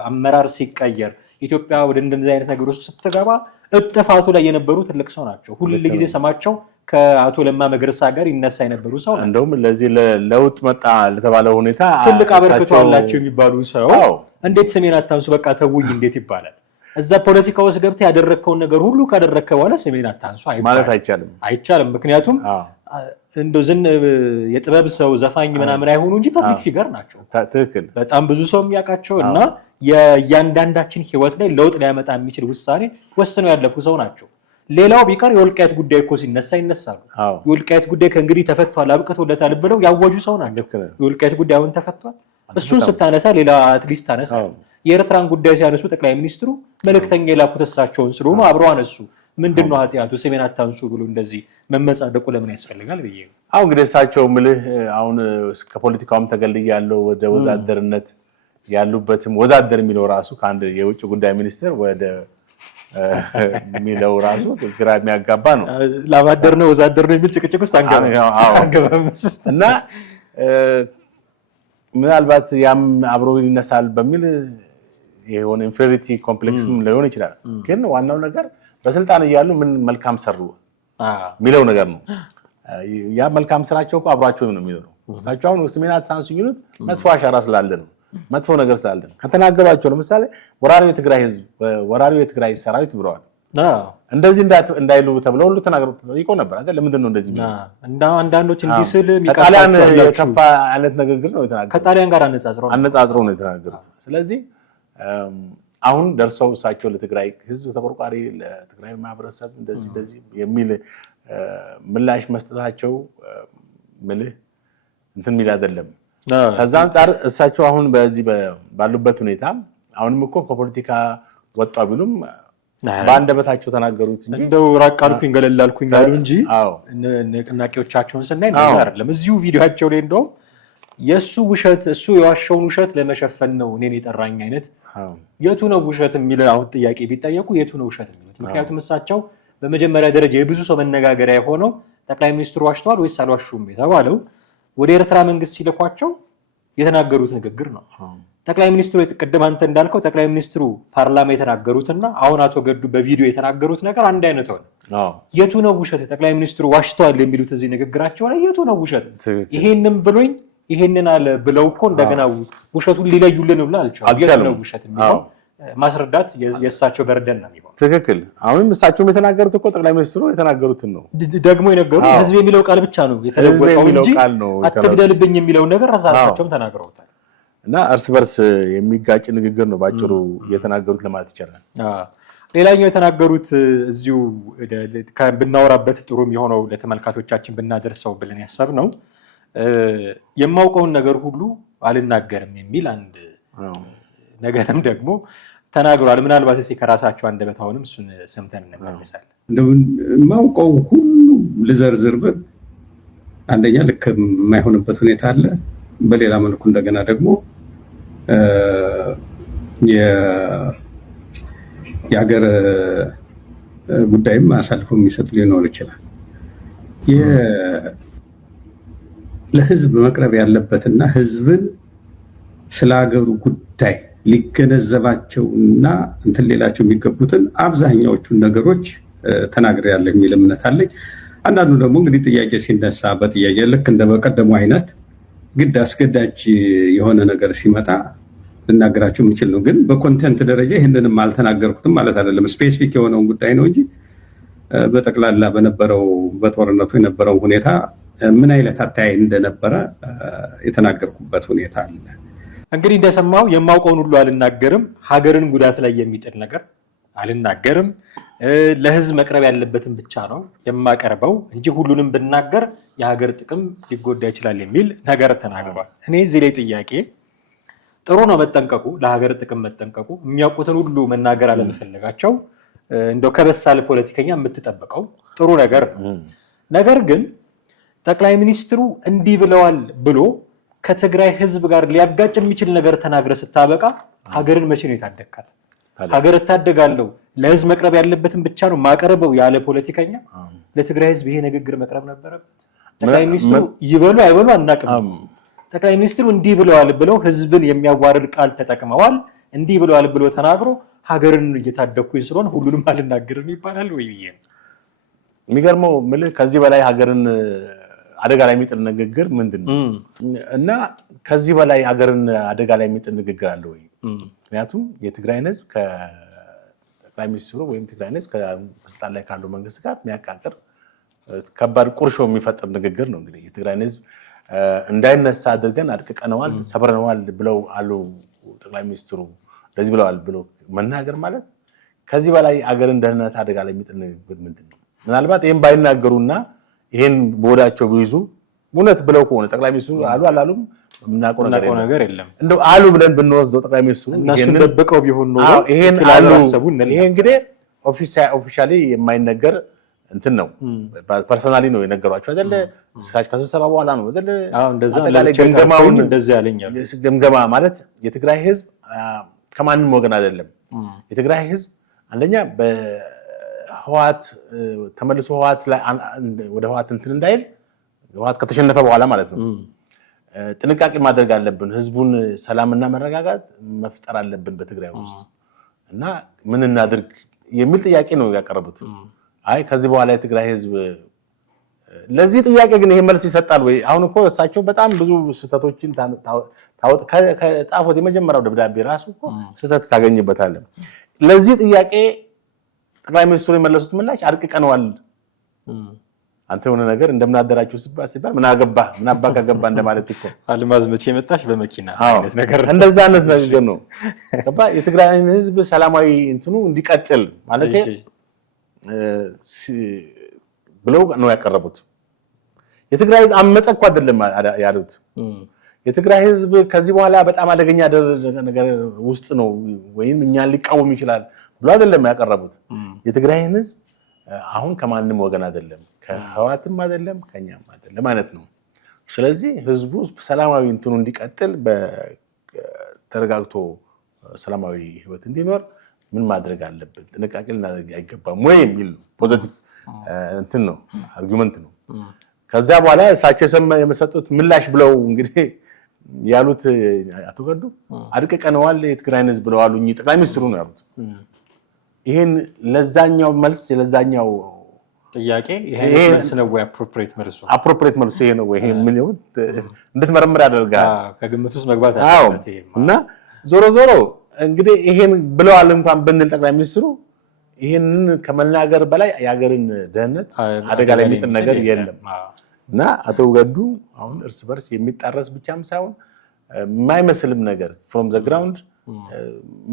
አመራር ሲቀየር ኢትዮጵያ ወደ እንደዚህ አይነት ነገር ውስጥ ስትገባ እጥፋቱ ላይ የነበሩ ትልቅ ሰው ናቸው። ሁሉ ጊዜ ሰማቸው ከአቶ ለማ መገርሳ ጋር ይነሳ የነበሩ ሰው ናቸው። እንደውም ለዚህ ለውጥ መጣ ለተባለው ሁኔታ ትልቅ አበርክቶ አላቸው የሚባሉ ሰው እንዴት ስሜን አታንሱ በቃ ተውኝ እንዴት ይባላል? እዛ ፖለቲካ ውስጥ ገብተህ ያደረከውን ነገር ሁሉ ካደረከ በኋላ ስሜን አታንሱ ማለት አይቻልም። ምክንያቱም እንደው የጥበብ ሰው ዘፋኝ ምናምን አይሆኑ እንጂ ፐብሊክ ፊገር ናቸው። ትክክል። በጣም ብዙ ሰው የሚያውቃቸው እና የእያንዳንዳችን ህይወት ላይ ለውጥ ሊያመጣ የሚችል ውሳኔ ወስነው ያለፉ ሰው ናቸው። ሌላው ቢቀር የወልቃይት ጉዳይ እኮ ሲነሳ ይነሳሉ። የወልቃይት ጉዳይ ከእንግዲህ ተፈቷል አብቅቶለታል ብለው ያወጁ ሰው ናቸው። የወልቃይት ጉዳይ አሁን ተፈቷል። እሱን ስታነሳ ሌላ አትሊስት ታነሳ። የኤርትራን ጉዳይ ሲያነሱ ጠቅላይ ሚኒስትሩ መልእክተኛ የላኩት እሳቸውን ስለሆኑ አብረው አነሱ። ምንድነው ኃጢአቱ? ስሜን አታንሱ ብሎ እንደዚህ መመጻደቁ ለምን ያስፈልጋል ብዬ ነው። አሁን እንግዲህ እሳቸው ምልህ አሁን ከፖለቲካውም ተገልይ ያለው ወደ ወዛደርነት ያሉበትም ወዛደር የሚለው ራሱ ከአንድ የውጭ ጉዳይ ሚኒስትር ወደ የሚለው ራሱ ግራ የሚያጋባ ነው። ላባደር ነው ወዛደር ነው የሚል ጭቅጭቅ ውስጥ አንገባም እና ምናልባት ያም አብሮ ይነሳል በሚል የሆነ ኢንፌሪቲ ኮምፕሌክስም ሊሆን ይችላል። ግን ዋናው ነገር በስልጣን እያሉ ምን መልካም ሰሩ? የሚለው ነገር ነው። ያ መልካም ስራቸው እኮ አብሯቸው ነው የሚኖረው። እሳቸው አሁን ስሜን አታንሱ የሚሉት መጥፎ አሻራ ስላለ ነው፣ መጥፎ ነገር ስላለ ነው። ከተናገሯቸው ለምሳሌ ወራሪው የትግራይ ሰራዊት ብለዋል። እንደዚህ እንዳይሉ ተብለው ሁሉ ተናግረው ተጠይቀው ነበር አይደል? ለምንድን ነው እንደዚህ እንደ አንዳንዶች እንዲህ ስል ከጣሊያን የከፋ አይነት ንግግር ነው የተናገሩት። ከጣሊያን ጋር አነጻጽረው ነው የተናገሩት። ስለዚህ አሁን ደርሰው እሳቸው ለትግራይ ህዝብ ተቆርቋሪ፣ ለትግራይ ማህበረሰብ እንደዚህ የሚል ምላሽ መስጠታቸው ምልህ እንትን የሚል አይደለም። ከዛ አንጻር እሳቸው አሁን በዚህ ባሉበት ሁኔታ አሁንም እኮ ከፖለቲካ ወጣ ቢሉም በአንደበታቸው ተናገሩት እንጂ እንደው ራቅ አልኩኝ ገለል አልኩኝ አሉ እንጂ ንቅናቄዎቻቸውን ስናይ እንደዛ አይደለም። እዚሁ ቪዲዮአቸው ላይ እንደው የሱ ውሸት እሱ የዋሸውን ውሸት ለመሸፈን ነው እኔን የጠራኝ አይነት የቱ ነው ውሸት የሚለው አሁን ጥያቄ ቢጠየቁ የቱ ነው ውሸት የሚሉት? ምክንያቱም እሳቸው በመጀመሪያ ደረጃ የብዙ ሰው መነጋገሪያ የሆነው ጠቅላይ ሚኒስትሩ ዋሽተዋል ወይስ አልዋሹም የተባለው ወደ ኤርትራ መንግስት ሲልኳቸው የተናገሩት ንግግር ነው። ጠቅላይ ሚኒስትሩ ቅድም አንተ እንዳልከው ጠቅላይ ሚኒስትሩ ፓርላማ የተናገሩትና አሁን አቶ ገዱ በቪዲዮ የተናገሩት ነገር አንድ አይነት ሆነ። የቱ ነው ውሸት? ጠቅላይ ሚኒስትሩ ዋሽተዋል የሚሉት እዚህ ንግግራቸው ላይ የቱ ነው ውሸት? ይሄንን ብሎኝ ይሄንን አለ ብለው እኮ እንደገና ውሸቱን ሊለዩልን ብለ አልቻሉም። የቱ ነው ውሸት የሚለው ማስረዳት የእሳቸው በርደን ነው የሚሆነው። ትክክል። አሁንም እሳቸውም የተናገሩት እኮ ጠቅላይ ሚኒስትሩ የተናገሩትን ነው ደግሞ የነገሩት። ህዝብ የሚለው ቃል ብቻ ነው የተለወጠው እንጂ አትግደልብኝ የሚለውን ነገር ራሳቸውም ተናግረውታል። እና እርስ በርስ የሚጋጭ ንግግር ነው ባጭሩ የተናገሩት ለማለት ይቻላል። ሌላኛው የተናገሩት እዚሁ ብናወራበት ጥሩ የሚሆነው ለተመልካቾቻችን ብናደርሰው ብለን ያሰብነው የማውቀውን ነገር ሁሉ አልናገርም የሚል አንድ ነገርም ደግሞ ተናግሯል። ምናልባት እስኪ ከራሳቸው አንደበት አሁንም እሱን ሰምተን እንመለሳለን። የማውቀው ሁሉ ልዘርዝር ብል አንደኛ ልክ የማይሆንበት ሁኔታ አለ። በሌላ መልኩ እንደገና ደግሞ የሀገር ጉዳይም አሳልፎ የሚሰጥ ሊኖር ይችላል። ለህዝብ መቅረብ ያለበትና ህዝብን ስለ ሀገሩ ጉዳይ ሊገነዘባቸውና እንትን ሌላቸው የሚገቡትን አብዛኛዎቹን ነገሮች ተናግሬያለሁ የሚል እምነት አለኝ። አንዳንዱ ደግሞ እንግዲህ ጥያቄ ሲነሳ በጥያቄ ልክ እንደበቀደሙ አይነት ግድ አስገዳጅ የሆነ ነገር ሲመጣ ልናገራቸው የምችል ነው። ግን በኮንቴንት ደረጃ ይህንንም አልተናገርኩትም ማለት አይደለም። ስፔሲፊክ የሆነውን ጉዳይ ነው እንጂ በጠቅላላ በነበረው በጦርነቱ የነበረው ሁኔታ ምን አይነት አተያይ እንደነበረ የተናገርኩበት ሁኔታ አለ። እንግዲህ እንደሰማው የማውቀውን ሁሉ አልናገርም፣ ሀገርን ጉዳት ላይ የሚጥል ነገር አልናገርም፣ ለህዝብ መቅረብ ያለበትን ብቻ ነው የማቀርበው እንጂ ሁሉንም ብናገር የሀገር ጥቅም ሊጎዳ ይችላል የሚል ነገር ተናግሯል። እኔ እዚህ ላይ ጥያቄ ጥሩ ነው መጠንቀቁ፣ ለሀገር ጥቅም መጠንቀቁ፣ የሚያውቁትን ሁሉ መናገር አለመፈለጋቸው እንደው ከበሳል ፖለቲከኛ የምትጠብቀው ጥሩ ነገር ነው። ነገር ግን ጠቅላይ ሚኒስትሩ እንዲህ ብለዋል ብሎ ከትግራይ ህዝብ ጋር ሊያጋጭ የሚችል ነገር ተናግረ ስታበቃ ሀገርን መቼ ነው የታደግካት? ሀገር እታደጋለሁ ለህዝብ መቅረብ ያለበትን ብቻ ነው ማቀረበው ያለ ፖለቲከኛ ለትግራይ ህዝብ ይሄ ንግግር መቅረብ ነበረበት። ጠቅላይ ሚኒስትሩ ይበሉ አይበሉ አናውቅም። ጠቅላይ ሚኒስትሩ እንዲህ ብለዋል ብለው ህዝብን የሚያዋርድ ቃል ተጠቅመዋል። እንዲህ ብለዋል ብሎ ተናግሮ ሀገርን እየታደግኩኝ ስለሆነ ሁሉንም አልናገርም ይባላል ወይ? የሚገርመው ምልህ ከዚህ በላይ ሀገርን አደጋ ላይ የሚጥል ንግግር ምንድን ነው? እና ከዚህ በላይ ሀገርን አደጋ ላይ የሚጥል ንግግር አለ ወይ? ምክንያቱም የትግራይን ህዝብ ከጠቅላይ ሚኒስትሩ ወይም ትግራይን ህዝብ ከስልጣን ላይ ካለው መንግስት ጋር የሚያቃጥር ከባድ ቁርሾ የሚፈጥር ንግግር ነው። እንግዲህ የትግራይን ህዝብ እንዳይነሳ አድርገን አድቅቀነዋል፣ ሰብረነዋል ብለው አሉ ጠቅላይ ሚኒስትሩ እንደዚህ ብለዋል ብሎ መናገር ማለት ከዚህ በላይ ሀገርን ደህንነት አደጋ ላይ የሚጥል ንግግር ምንድን ነው? ምናልባት ይህን ባይናገሩና ይሄን ቦዳቸው ቢይዙ እውነት ብለው ከሆነ ጠቅላይ ሚኒስትሩ አሉ አላሉም የምናውቀው ነገር የለም። እንደው አሉ ብለን ብንወስደው ጠቅላይ ሚኒስትሩ እነሱ ደብቀው ቢሆን ነው ይሄን አሉ። ይሄ እንግዲህ ኦፊሻሊ የማይነገር እንትን ነው። ፐርሰናሊ ነው የነገሯቸው አይደለ? ከስብሰባ በኋላ ነው አይደለ? እንደዛ ለገምገማውን እንደዛ ያለኛል። ገምገማ ማለት የትግራይ ህዝብ ከማንም ወገን አይደለም። የትግራይ ህዝብ አንደኛ ህወሓት ተመልሶ ህወሓት ላይ ወደ ህወሓት እንትን እንዳይል ህወሓት ከተሸነፈ በኋላ ማለት ነው ጥንቃቄ ማድረግ አለብን። ህዝቡን ሰላምና መረጋጋት መፍጠር አለብን በትግራይ ውስጥ እና ምን እናድርግ የሚል ጥያቄ ነው ያቀረቡት። አይ ከዚህ በኋላ የትግራይ ህዝብ ለዚህ ጥያቄ ግን ይሄ መልስ ይሰጣል ወይ? አሁን እኮ እሳቸው በጣም ብዙ ስህተቶችን ከጻፉት የመጀመሪያው ደብዳቤ ራሱ እኮ ስህተት ታገኝበታለህ። ለዚህ ጥያቄ ጠቅላይ ሚኒስትሩ የመለሱት ምላሽ አድቅቀነዋል። አንተ የሆነ ነገር እንደምናደራችሁ ሲባል ምን አባ ከገባ እንደማለት እኮ አልማዝ መቼ መጣሽ በመኪና አይነት ነገር እንደዛ አይነት ነገር ነው። ገባ የትግራይ ህዝብ ሰላማዊ እንትኑ እንዲቀጥል ማለት ብለው ነው ያቀረቡት። የትግራይ ህዝብ አመፀ እኮ አይደለም ያሉት። የትግራይ ህዝብ ከዚህ በኋላ በጣም አደገኛ ነገር ውስጥ ነው ወይም እኛን ሊቃወም ይችላል ብሎ አይደለም ያቀረቡት። የትግራይ ህዝብ አሁን ከማንም ወገን አይደለም፣ ከህዋትም አይደለም፣ ከኛም አይደለም ማለት ነው። ስለዚህ ህዝቡ ሰላማዊ እንትኑ እንዲቀጥል በተረጋግቶ ሰላማዊ ህይወት እንዲኖር ምን ማድረግ አለብን? ጥንቃቄ ልናደርግ አይገባም ወይ የሚል ፖዚቲቭ እንትን ነው አርጊውመንት ነው። ከዛ በኋላ እሳቸው የመሰጡት ምላሽ ብለው እንግዲህ ያሉት አቶ ገዱ አድቅቀነዋል የትግራይን ህዝብ ብለዋል እንጂ ጠቅላይ ሚኒስትሩ ነው ያሉት። ይሄን ለዛኛው መልስ ለዛኛው ጥያቄ ይሄ መልስ ነው ወይ አፕሮፕሪየት መልሱ ይሄ ነው ወይ? ይሄ ምን ይሁን እንድትመረምር ያደርጋል። ከግምት ውስጥ መግባት አለበት ይሄ እና ዞሮ እንግዲህ ይሄን ብለዋል እንኳን ብንል ጠቅላይ ሚኒስትሩ ይሄንን ከመናገር በላይ የሀገርን ደህንነት አደጋ ላይ የሚጥል ነገር የለም እና አቶ ገዱ አሁን እርስ በርስ የሚጣረስ ብቻም ሳይሆን የማይመስልም ነገር from the ground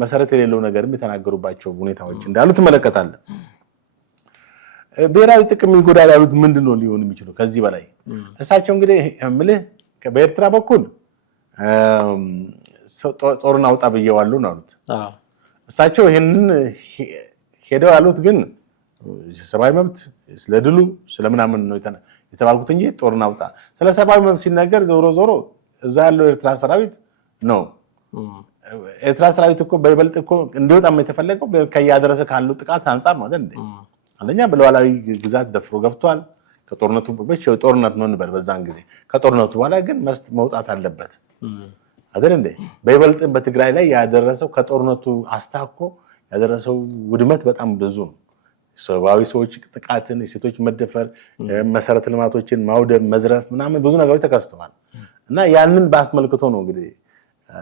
መሰረት የሌለው ነገርም የተናገሩባቸው ሁኔታዎች እንዳሉ ትመለከታለህ። ብሔራዊ ጥቅም ይጎዳል ያሉት ምንድነው ሊሆን የሚችለው ከዚህ በላይ? እሳቸው እንግዲህ ምልህ በኤርትራ በኩል ጦርን አውጣ ብየዋለሁ ነው ያሉት። እሳቸው ይሄንን ሄደው ያሉት ግን ሰብአዊ መብት ስለድሉ ስለምናምን ነው የተባልኩት እንጂ ጦርን አውጣ ስለ ሰብአዊ መብት ሲነገር ዞሮ እዛ ያለው ኤርትራ ሰራዊት ነው። ኤርትራ ሰራዊት እኮ በይበልጥ እኮ እንዲወጣም የተፈለገው ከያደረሰ ካለው ጥቃት አንፃር ነው አይደል? አንደኛ በሉዓላዊ ግዛት ደፍሮ ገብቷል። ከጦርነቱ በፊት ጦርነት ነው እንበል በዛን ጊዜ። ከጦርነቱ በኋላ ግን መውጣት አለበት አይደል እንዴ? በይበልጥ በትግራይ ላይ ያደረሰው ከጦርነቱ አስታኮ ያደረሰው ውድመት በጣም ብዙ ነው። ሰብአዊ ሰዎች ጥቃትን፣ የሴቶች መደፈር፣ መሰረተ ልማቶችን ማውደም፣ መዝረፍ ምናምን ብዙ ነገሮች ተከስተዋል እና ያንን ባስመልክቶ ነው እንግዲህ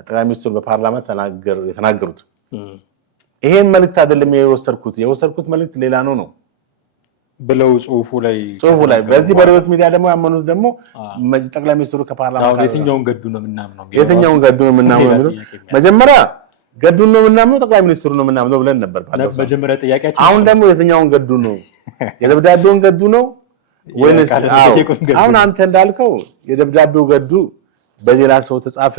ጠቅላይ ሚኒስትሩ በፓርላማ የተናገሩት። ይሄን መልእክት አይደለም የወሰድኩት መልእክት ሌላ ነው ብለው ጽሁፉ ላይ በዚህ በሪዮት ሚዲያ ደግሞ ያመኑት ደግሞ ጠቅላይ ሚኒስትሩ ከፓርላማ የትኛውን ገዱ ነው የምናምነው መጀመሪያ ገዱን ነው የምናምነው ጠቅላይ ሚኒስትሩ ነው የምናምነው ብለን ነበር መጀመሪያ ጥያቄያችን። አሁን ደግሞ የትኛውን ገዱ ነው? የደብዳቤውን ገዱ ነው ወይስ አሁን አንተ እንዳልከው የደብዳቤው ገዱ በሌላ ሰው ተጻፈ?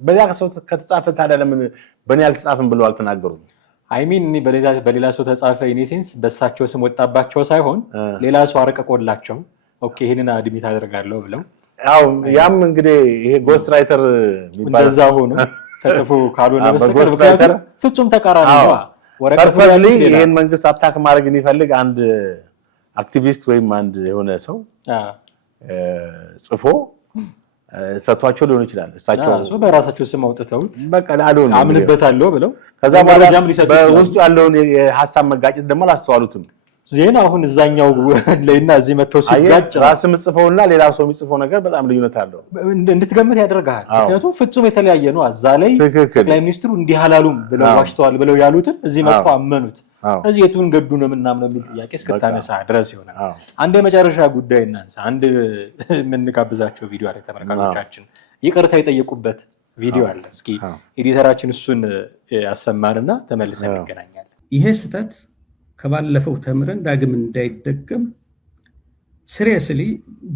በዚያ ሰው ከተጻፈ ታዲያ ለምን በእኔ አልተጻፈም ብለው አልተናገሩም? እኔ በሌላ ሰው ተጻፈ ኢኔሴንስ በሳቸው ስም ወጣባቸው ሳይሆን ሌላ ሰው አረቀቆላቸው ኦኬ ይሄንን አድሚት አደርጋለሁ ብለው ያም እንግዲህ ይሄ ጎስት ራይተር የሚባል እንደዛ ሆኖ ተጽፎ ካልሆነ በስተቀር ፍጹም ተቃራኒ ነው። ወረቀቱ ላይ ይሄን መንግስት አታክ ማድረግ የሚፈልግ አንድ አክቲቪስት ወይም አንድ የሆነ ሰው ጽፎ ሰጥቷቸው ሊሆን ይችላል። እሳቸው በራሳቸው ስም አውጥተውት በቃ አልሆነ አምንበታለሁ ብለው ከዛ በውስጡ ያለውን የሐሳብ መጋጨት ደግሞ አላስተዋሉትም። ዜና አሁን እዛኛው ላይና እዚህ መተው ሲጋጭ ራስም ጽፈውና ሌላ ሰው የሚጽፈው ነገር በጣም ልዩነት አለው። እንድትገምት ያደርጋል። ምክንያቱም ፍጹም የተለያየ ነው። እዛ ላይ ጠቅላይ ሚኒስትሩ እንዲህ አላሉም ብለው ዋሽተዋል ብለው ያሉትን እዚህ መጥተው አመኑት። እዚህ የቱን ገዱ ነው የምናምነው የሚል ጥያቄ እስክታነሳ ድረስ ይሆናል። አንድ የመጨረሻ ጉዳይ እናንሳ። አንድ የምንጋብዛቸው ቪዲዮ አለ ተመልካቾቻችን ይቅርታ የጠየቁበት ቪዲዮ አለ። እስኪ ኤዲተራችን እሱን ያሰማንና ተመልሰን እንገናኛለን። ይሄ ስህተት ከባለፈው ተምረን ዳግም እንዳይደገም ሲሪየስሊ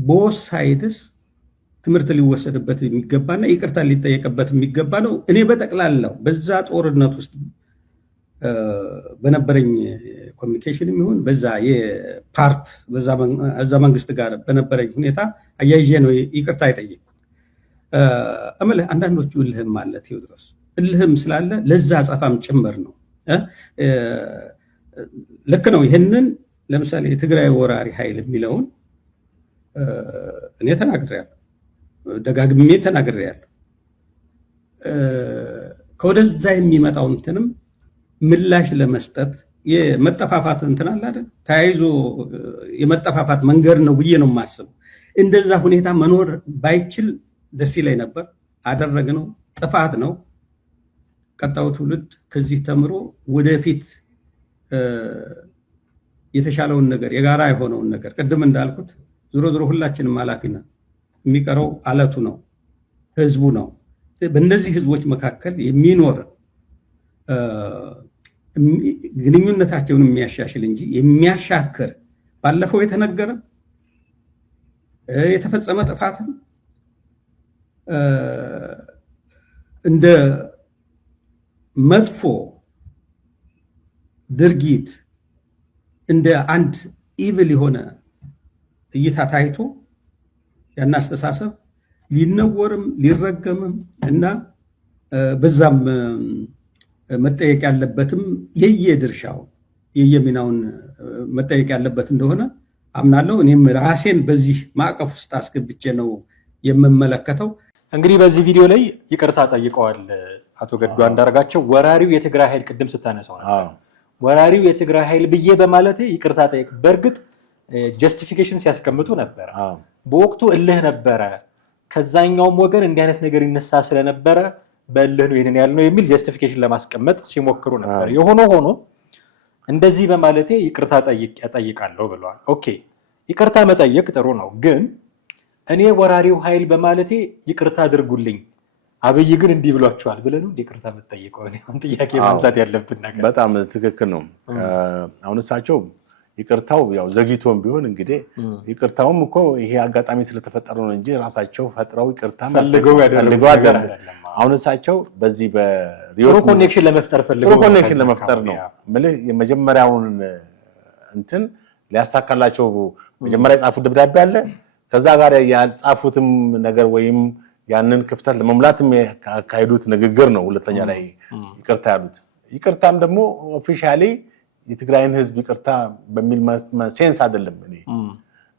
ቦዝ ሳይድስ ትምህርት ሊወሰድበት የሚገባና ይቅርታ ሊጠየቅበት የሚገባ ነው። እኔ በጠቅላላው በዛ ጦርነት ውስጥ በነበረኝ ኮሚኒኬሽን የሚሆን በዛ የፓርት በዛ መንግስት ጋር በነበረኝ ሁኔታ አያይዤ ነው ይቅርታ የጠየቅኩት። እምልህ አንዳንዶቹ እልህም አለ ቴዎድሮስ፣ እልህም ስላለ ለዛ አጸፋም ጭምር ነው። ልክ ነው። ይህንን ለምሳሌ የትግራይ ወራሪ ኃይል የሚለውን እኔ ተናግሬያለሁ፣ ደጋግሜ ተናግሬያለሁ። ከወደዛ የሚመጣው እንትንም ምላሽ ለመስጠት የመጠፋፋት እንትን አለ አይደል? ተያይዞ የመጠፋፋት መንገድ ነው ብዬ ነው የማስበው። እንደዛ ሁኔታ መኖር ባይችል ደስ ይለኝ ነበር። አደረግነው፣ ጥፋት ነው። ቀጣዩ ትውልድ ከዚህ ተምሮ ወደፊት የተሻለውን ነገር የጋራ የሆነውን ነገር ቅድም እንዳልኩት ዞሮ ዞሮ ሁላችንም ኃላፊ ነን። የሚቀረው አለቱ ነው፣ ህዝቡ ነው። በእነዚህ ህዝቦች መካከል የሚኖር ግንኙነታቸውን የሚያሻሽል እንጂ የሚያሻክር ባለፈው የተነገረ የተፈጸመ ጥፋትም እንደ መጥፎ ድርጊት እንደ አንድ ኢቭል የሆነ እይታ ታይቶ ያን አስተሳሰብ ሊነወርም ሊረገምም እና በዛም መጠየቅ ያለበትም የየድርሻው የየሚናውን መጠየቅ ያለበት እንደሆነ አምናለሁ። እኔም ራሴን በዚህ ማዕቀፍ ውስጥ አስገብቼ ነው የምመለከተው። እንግዲህ በዚህ ቪዲዮ ላይ ይቅርታ ጠይቀዋል አቶ ገዱ አንዳርጋቸው። ወራሪው የትግራይ ኃይል ቅድም ስታነሳው ወራሪው የትግራይ ኃይል ብዬ በማለቴ ይቅርታ ጠይቅ። በእርግጥ ጀስቲፊኬሽን ሲያስቀምጡ ነበር። በወቅቱ እልህ ነበረ፣ ከዛኛውም ወገን እንዲህ አይነት ነገር ይነሳ ስለነበረ በእልህ ነው ይሄንን ያልነው የሚል ጀስቲፊኬሽን ለማስቀመጥ ሲሞክሩ ነበር። የሆነ ሆኖ እንደዚህ በማለቴ ይቅርታ ጠይቃለሁ ብለዋል። ኦኬ ይቅርታ መጠየቅ ጥሩ ነው፣ ግን እኔ ወራሪው ኃይል በማለቴ ይቅርታ አድርጉልኝ አብይ ግን እንዲህ ብሏቸዋል ብለን እንደ ይቅርታ መጠየቀው ነው ጥያቄ ማንሳት ያለብን ነገር። በጣም ትክክል ነው። አሁን እሳቸው ይቅርታው ያው ዘግይቶም ቢሆን እንግዲህ ይቅርታውም እኮ ይሄ አጋጣሚ ስለተፈጠረ ነው እንጂ ራሳቸው ፈጥረው ይቅርታ ፈልገው አይደለም። አሁን እሳቸው በዚህ በሪዮ ኮኔክሽን ለመፍጠር ፈልገው ኮኔክሽን ለመፍጠር ነው ማለት የመጀመሪያውን እንትን ሊያሳካላቸው መጀመሪያ የጻፉት ደብዳቤ አለ። ከዛ ጋር ያልጻፉትም ነገር ወይም ያንን ክፍተት ለመሙላትም ያካሄዱት ንግግር ነው ሁለተኛ ላይ ይቅርታ ያሉት። ይቅርታም ደግሞ ኦፊሻሊ የትግራይን ህዝብ ይቅርታ በሚል ሴንስ አይደለም እኔ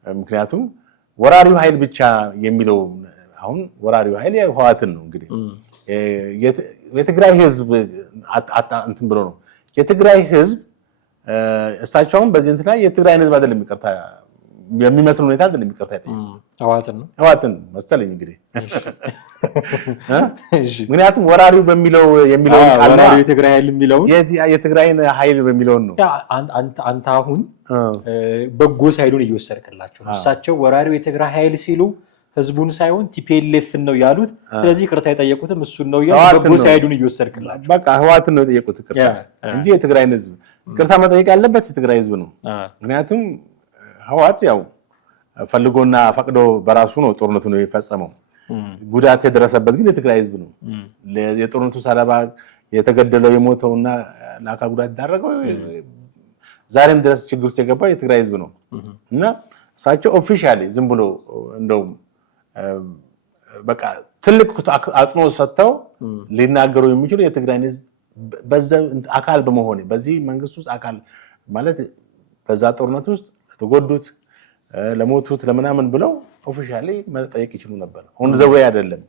ምክንያቱም ወራሪው ኃይል ብቻ የሚለው አሁን ወራሪው ኃይል ህወሓትን ነው እንግዲህ የትግራይ ህዝብ እንትን ብሎ ነው የትግራይ ህዝብ እሳቸውም በዚህ እንትና የትግራይን ህዝብ አይደለም ይቅርታ የሚመስል ሁኔታ አይደለም ይቅርታ ህወሓትን መሰለኝ እንግዲህ ምክንያቱም ወራሪው በሚለው ወራሪው የትግራይ ኃይል የሚለው የትግራይን ኃይል በሚለው ነው። አንተ አሁን በጎ ሳይሉን እየወሰድክላቸው እሳቸው ወራሪው የትግራይ ኃይል ሲሉ ህዝቡን ሳይሆን ቲፒኤልኤፍን ነው ያሉት። ስለዚህ ይቅርታ የጠየቁትም እሱን ነው ያሉት። በጎ ሳይሉን እየወሰድክላቸው በቃ ህወሓትን ነው የጠየቁት ይቅርታ እንጂ የትግራይን ህዝብ ይቅርታ መጠየቅ ያለበት የትግራይ ህዝብ ነው። ምክንያቱም ህወሓት ያው ፈልጎና ፈቅዶ በራሱ ነው ጦርነቱ ነው የፈጸመው። ጉዳት የደረሰበት ግን የትግራይ ህዝብ ነው። የጦርነቱ ሰለባ የተገደለው የሞተውና ለአካል ጉዳት የዳረገው ዛሬም ድረስ ችግር ውስጥ የገባው የትግራይ ህዝብ ነው እና እሳቸው ኦፊሻሊ ዝም ብሎ እንደው በቃ ትልቅ አጽንኦት ሰጥተው ሊናገሩ የሚችሉ የትግራይን ህዝብ በዛ አካል በመሆኔ በዚህ መንግስት ውስጥ አካል ማለት በዛ ጦርነት ውስጥ ተጎዱት ለሞቱት ለምናምን ብለው ኦፊሻሊ መጠየቅ ይችሉ ነበር። ኦን ዘ ዌይ አይደለም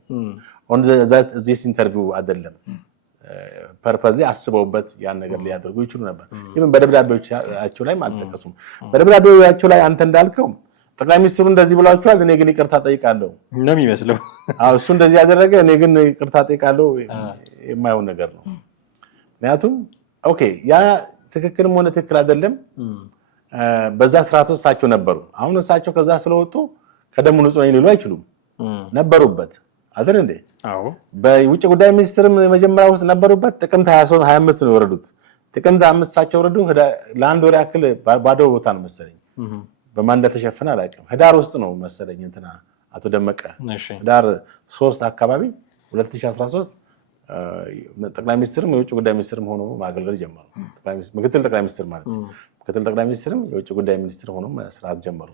ኦን ዚስ ኢንተርቪው አይደለም ፐርፐዝሊ አስበውበት ያን ነገር ሊያደርጉ ይችሉ ነበር። ይሄን በደብዳቤዎቻቸው ላይ አልጠቀሱም። በደብዳቤዎቻቸው ላይ አንተ እንዳልከው ጠቅላይ ሚኒስትሩ እንደዚህ ብሏቸዋል፣ እኔ ግን ይቅርታ ጠይቃለሁ ነው የሚመስለው። እሱ እንደዚህ ያደረገ እኔ ግን ይቅርታ ጠይቃለሁ የማይሆን ነገር ነው። ምክንያቱም ኦኬ ያ ትክክልም ሆነ ትክክል አይደለም በዛ ስርዓት ውስጥ እሳቸው ነበሩ። አሁን እሳቸው ከዛ ስለወጡ ከደሙ ንጹህ ነኝ ሊሉ አይችሉም። ነበሩበት አይደል እንዴ? አዎ። በውጭ ጉዳይ ሚኒስትርም መጀመሪያ ውስጥ ነበሩበት። ጥቅምት 23 25 ነው የወረዱት። ጥቅምት 5 እሳቸው ወረዱ። ለአንድ ወር ያክል ባዶ ቦታ ነው መሰለኝ በማን እንደተሸፈነ አላውቅም። ህዳር ውስጥ ነው መሰለኝ እንትና አቶ ደመቀ ህዳር 3 አካባቢ 2013 ጠቅላይ ሚኒስትርም የውጭ ጉዳይ ሚኒስትርም ሆኖ ማገልገል ጀመሩ። ምክትል ጠቅላይ ሚኒስትር ማለት ነው። ምክትል ጠቅላይ ሚኒስትርም የውጭ ጉዳይ ሚኒስትር ሆኖ መስራት ጀመሩ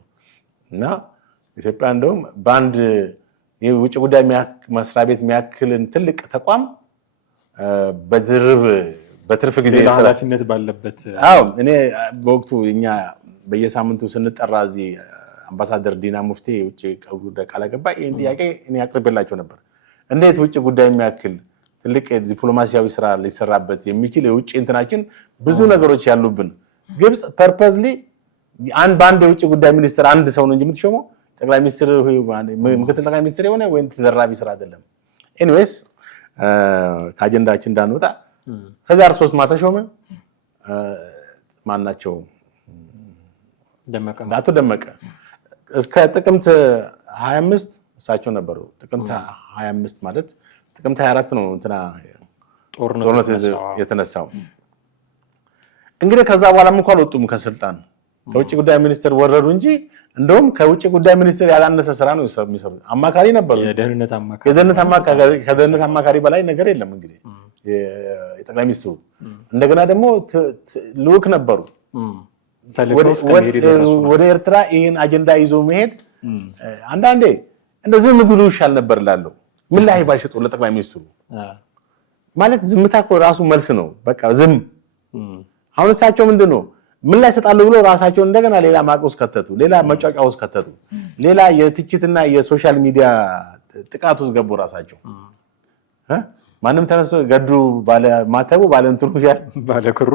እና ኢትዮጵያ እንደውም በአንድ የውጭ ጉዳይ መስሪያ ቤት የሚያክልን ትልቅ ተቋም በትርፍ ጊዜ ኃላፊነት ባለበት እኔ በወቅቱ እኛ በየሳምንቱ ስንጠራ እዚህ አምባሳደር ዲና ሙፍቲ የውጭ ጉዳይ ቃል አቀባይ ይህን ጥያቄ እኔ አቅርቤላቸው ነበር። እንዴት ውጭ ጉዳይ የሚያክል ትልቅ ዲፕሎማሲያዊ ስራ ሊሰራበት የሚችል የውጭ እንትናችን ብዙ ነገሮች ያሉብን ግብጽ ፐርፐዝሊ በአንድ የውጭ ጉዳይ ሚኒስትር አንድ ሰው ነው እንጂ የምትሾመው ጠቅላይ ሚኒስትር ምክትል ጠቅላይ ሚኒስትር የሆነ ወይም ተደራቢ ስራ አይደለም። ኤኒዌይስ ከአጀንዳችን እንዳንወጣ ከዛር 3 ማተሾመ ማናቸው አቶ ደመቀ እስከ ጥቅምት 25 እሳቸው ነበሩ። ጥቅምት 25 ማለት ጥቅምት 24 ነው እንትና ጦርነት የተነሳው። እንግዲህ ከዛ በኋላም እንኳን አልወጡም ከስልጣን ከውጭ ጉዳይ ሚኒስትር ወረዱ እንጂ እንደውም ከውጭ ጉዳይ ሚኒስትር ያላነሰ ስራ ነው የሚሰሩት። አማካሪ ነበሩ። የደህንነት አማካሪ በላይ ነገር የለም። እንግዲህ የጠቅላይ ሚኒስትሩ እንደገና ደግሞ ልዑክ ነበሩ። ወደ ኤርትራ ይህን አጀንዳ ይዞ መሄድ አንዳንዴ እንደው ዝም ብሎ ይሻል ነበር እላለሁ። ምን ላይ ባይሰጡ ለጠቅላይ ሚኒስትሩ ማለት ዝምታ እኮ ራሱ መልስ ነው። በቃ ዝም። አሁን እሳቸው ምንድነው ምን ላይ ሰጣሉ ብሎ ራሳቸው እንደገና ሌላ ማቅ ውስጥ ከተቱ፣ ሌላ መጫጫ ውስጥ ከተቱ፣ ሌላ የትችትና የሶሻል ሚዲያ ጥቃት ውስጥ ገቡ ራሳቸው። ማንም ተነስቶ ገዱ ባለ ማተቡ ባለ እንትኑ ይያል ባለ ክሩ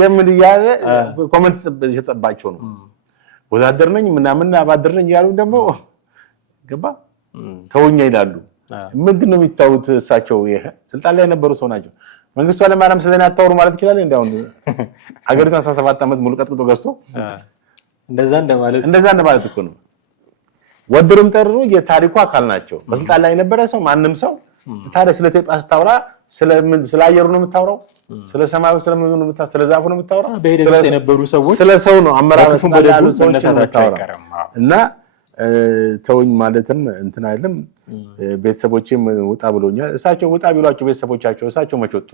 የምን ይያለ ኮሜንት እየተጸባቸው ነው። ወዛደር ነኝ ምናምን አባደር ነኝ ያሉ ደግሞ ገባ ተውኛ ይላሉ። ምንድነው የሚታዩት? እሳቸው ይሄ ስልጣን ላይ የነበሩ ሰው ናቸው። መንግስቱ ኃይለማርያም ስለኔ አታወሩ ማለት ይችላል። እንደው አገሪቷን 17 ዓመት ሙሉ ቀጥቅጦ ገዝቶ እንደዛ እንደማለት እኮ ነው። ወድርም ጠሩ የታሪኩ አካል ናቸው። በስልጣን ላይ የነበረ ሰው ማንም ሰው ታዲያ ስለ ኢትዮጵያ ስታወራ ስለ አየሩ ነው የምታወራው፣ ስለ ሰማዩ ስለምኑ ነው የምታወራው፣ ስለ ዛፉ ነው የምታወራው። በሄደት የነበሩ ሰዎች ስለ ሰው ነው አመራር በደሉ መነሳታቸው አይቀርም እና ተውኝ ማለትም እንትን አይደለም። ቤተሰቦቼም ውጣ ብሎኛል። እሳቸው ውጣ ቢሏቸው ቤተሰቦቻቸው እሳቸው መች ወጡ?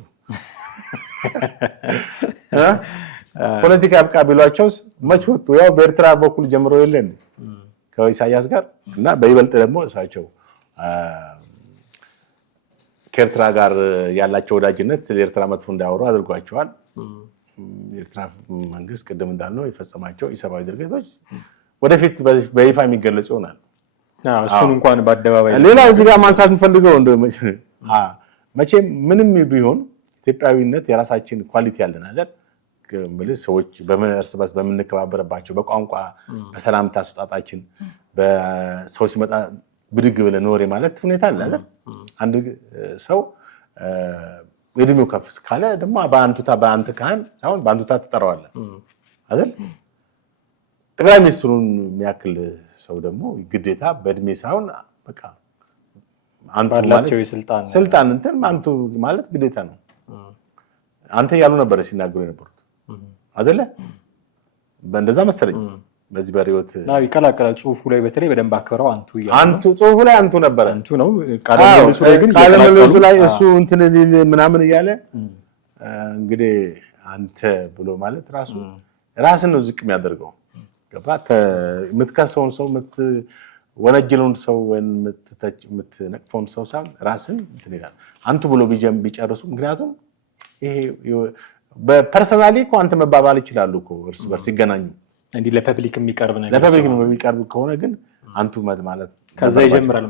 ፖለቲካ ያብቃ ቢሏቸው መች ወጡ? ያው በኤርትራ በኩል ጀምሮ የለን ከኢሳያስ ጋር እና በይበልጥ ደግሞ እሳቸው ከኤርትራ ጋር ያላቸው ወዳጅነት ስለ ኤርትራ መጥፎ እንዳያወሩ አድርጓቸዋል። የኤርትራ መንግስት ቅድም እንዳልነው የፈጸማቸው ኢሰብአዊ ድርጊቶች ወደፊት በይፋ የሚገለጹ ይሆናል። እሱን እንኳን በአደባባይ ሌላው እዚህ ጋር ማንሳት እንፈልገው መቼም ምንም ቢሆን ኢትዮጵያዊነት የራሳችን ኳሊቲ ያለን አይደል? ማለት ሰዎች እርስ በርስ በምንከባበርባቸው በቋንቋ በሰላምታ አሰጣጣችን በሰዎች ሲመጣ ብድግ ብለን ኖሬ ማለት ሁኔታ አለ አይደል? አንድ ሰው እድሜው ከፍ ካለ ደግሞ በአንተ ካህን ሳይሆን በአንቱታ ትጠራዋለህ አይደል? ጠቅላይ ሚኒስትሩን የሚያክል ሰው ደግሞ ግዴታ በእድሜ ሳይሆን በቃ አንተ ባላቸው ስልጣን እንትን አንቱ ማለት ግዴታ ነው። አንተ ያሉ ነበር ሲናገሩ የነበሩት አይደለ? በእንደዛ መሰለኝ በዚህ በሪዮት ይቀላቀላል። ጽሁፉ ላይ በተለይ በደንብ አክብረው አንቱ ጽሁፉ ላይ አንቱ ነበር። አንቱ ነው ቃለ መልሱ ላይ ግን ቃለ መልሱ ላይ እሱ እንትን ምናምን እያለ እንግዲህ አንተ ብሎ ማለት ራስን ነው ዝቅ የሚያደርገው። ገባ? የምትከሰውን ሰው የምትወነጀለውን ሰው ወይም የምትነቅፈውን ሰው ሳይሆን ራስን እንትን ይላል አንቱ ብሎ ቢጨርሱ። ምክንያቱም ይሄ በፐርሰናሊ እኮ አንተ መባባል ይችላሉ እኮ እርስ በርስ ሲገናኙ እንዲህ ለፐብሊክ የሚቀርብ ነገር ለፐብሊክ የሚቀርብ ከሆነ ግን አንቱ ማለት ከዛ ይጀምራል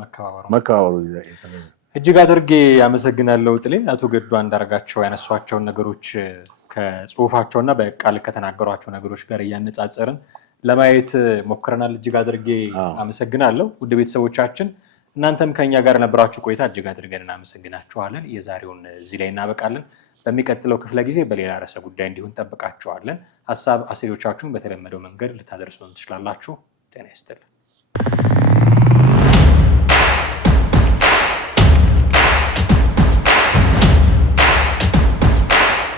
መከባበሩ። እጅግ አድርጌ ያመሰግናለሁ ጥሌ። አቶ ገዱ አንዳርጋቸው ያነሷቸውን ነገሮች ከጽሁፋቸውና በቃል ከተናገሯቸው ነገሮች ጋር እያነጻጸርን ለማየት ሞክረናል። እጅግ አድርጌ አመሰግናለሁ። ውድ ቤተሰቦቻችን እናንተም ከኛ ጋር ነበራችሁ ቆይታ እጅግ አድርገን እናመሰግናችኋለን። የዛሬውን እዚህ ላይ እናበቃለን። በሚቀጥለው ክፍለ ጊዜ በሌላ ርዕሰ ጉዳይ እንዲሁ እንጠብቃችኋለን። ሀሳብ አስተያየቶቻችሁን በተለመደው መንገድ ልታደርሱን ትችላላችሁ። ጤና ይስጥልን።